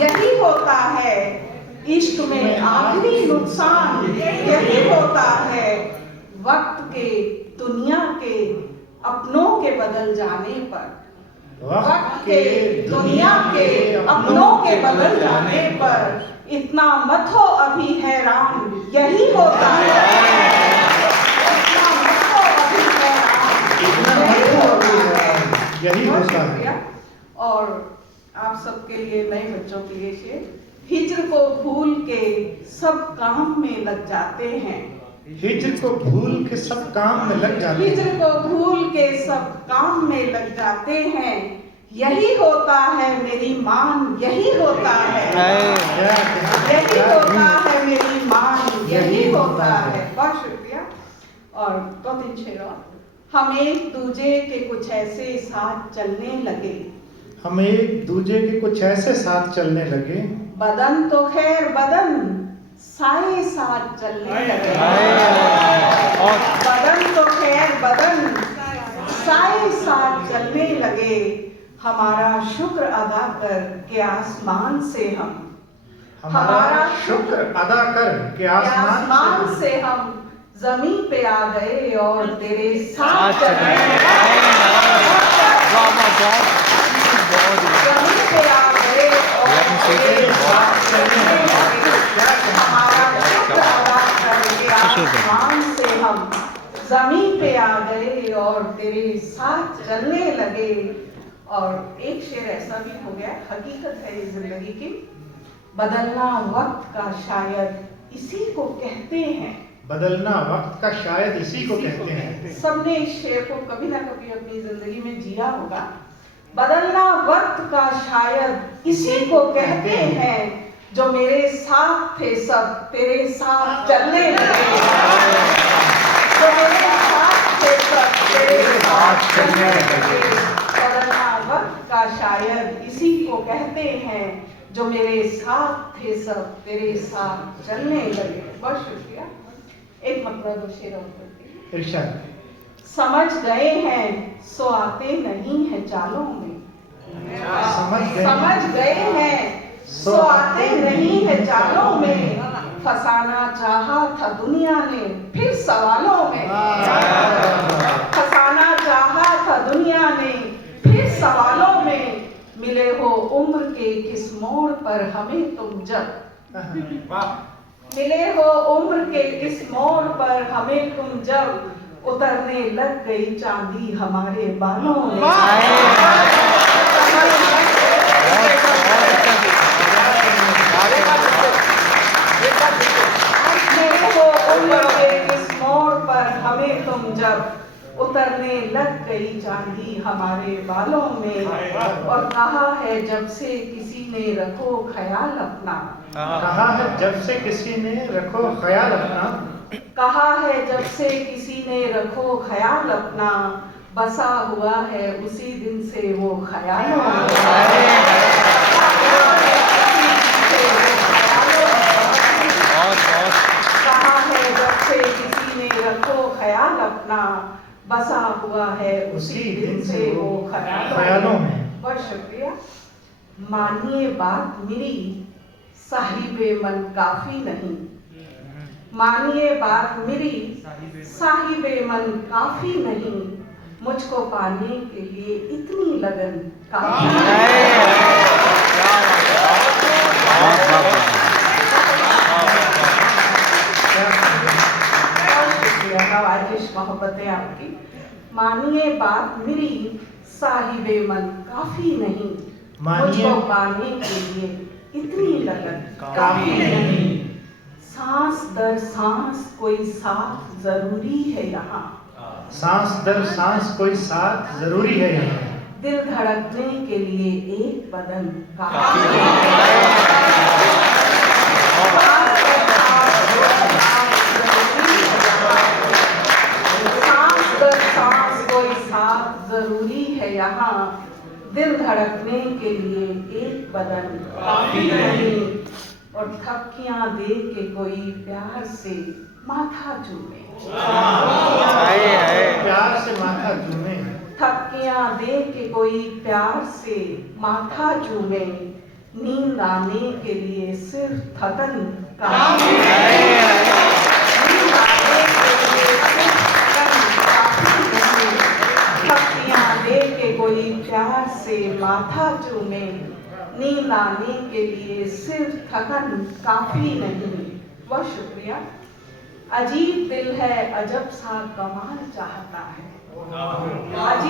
यही होता है इश्क में आखिरी नुकसान, यही होता है वक्त के दुनिया के अपनों के बदल जाने पर, वक्त के दुनिया के अपनों के बदल जाने पर। इतना मत हो अभी हैरान, यही होता है। इतना मत हो अभी हैरान, यही होता है। और आप सबके लिए, नए बच्चों के लिए शेर। हिज्र को भूल के सब काम में लग जाते हैं, हिज्र को भूल के सब काम में लग जाते हैं, हिज्र को भूल के सब काम में लग जाते हैं। यही होता है मेरी मान, यही होता है, यही होता है मेरी मान, यही होता है। बहुत शुक्रिया। और 2-3 शेर और। हम एक दूजे के कुछ ऐसे साथ चलने लगे, हम एक दूजे के कुछ ऐसे साथ चलने लगे, बदन तो खैर बदन साए साथ चलने लगे, बदन तो खैर बदन साए साथ चलने लगे। हमारा शुक्र अदा कर के आसमान से हम, हमारा शुक्र अदा कर के आसमान से हम जमीन पे आ गए और तेरे साथ चलने लगे। जमीन पे आ गए और तेरे साथ चलने लगे। हमारा शुक्र अदा कर के आसमान से हम जमीन पे आ गए और तेरे साथ चलने लगे। और एक शेर ऐसा भी हो गया, हकीकत है इस जिंदगी की, बदलना वक्त का शायद इसी को कहते हैं, बदलना वक्त का शायद इसी को कहते हैं। सबने इस शेर को कभी ना कभी अपनी जिंदगी में जिया होगा। बदलना वक्त का शायद इसी को कहते हैं, जो मेरे साथ थे सब तेरे साथ चलने लगे, जो मेरे साथ थे सब तेरे साथ चलने लगे। बदलना वक्त का शायद इसी को कहते हैं, जो मेरे साथ थे सब तेरे साथ चलने लगे। बहुत शुक्रिया। एक मतलब दो शेर और करती। इरशाद। समझ गए हैं सो आते नहीं है चालों में, समझ गए हैं सो आते नहीं है चालों में। फंसाना चाहा था दुनिया ने फिर सवालों में, फंसाना चाहा था दुनिया ने फिर सवालों में। मिले हो उम्र के किस मोड़ पर हमें तुम जब, मिले हो उम्र के किस मोड़ पर हमें तुम जब। उतरने लग गई चांदी हमारे बालों में, मिले हो उम्र के किस मोड़ पर हमें तुम जब। उतरने लग गई चांदी हमारे बालों में। और कहा है जब से किसी ने रखो ख्याल अपना, कहा है जब से किसी ने रखो ख्याल अपना, कहा है जब से किसी ने रखो ख्याल अपना। बसा हुआ है उसी दिन से वो ख्यालों में, कहा है जब से किसी ने रखो ख्याल अपना। बसा हुआ है उसी दिन से वो ख्यालों में। बहुत शुक्रिया। मानिए बात मेरी साहिबे मन काफी नहीं, मानिए बात मेरी साहिबे मन काफी नहीं। मुझको पाने के लिए इतनी लगन काफी नवाजिश मोहब्बतें आपकी। मानिए बात मेरी साहिबे मन काफी नहीं, मुझको पाने के लिए इतनी लगन काफी नहीं। सांस दर सांस कोई साथ जरूरी है यहाँ, सांस दर सांस कोई साथ जरूरी है यहाँ। दिल धड़कने के लिए एक बदन काफी है। सांस दर सांस कोई साथ जरूरी है यहाँ। दिल धड़कने के लिए एक बदन काफी नहीं। और थपकियां दे के कोई प्यार से माथा चूमे, प्यार से माथा कोई प्यार से माथा चूमे, नींद आने के लिए सिर्फ थकन काफी दे के कोई प्यार से माथा चूमे, नींद आने के लिए सिर्फ थकन काफी नहीं। बहुत शुक्रिया। अजीब दिल है, अजब सा कमाल चाहता है। अजीब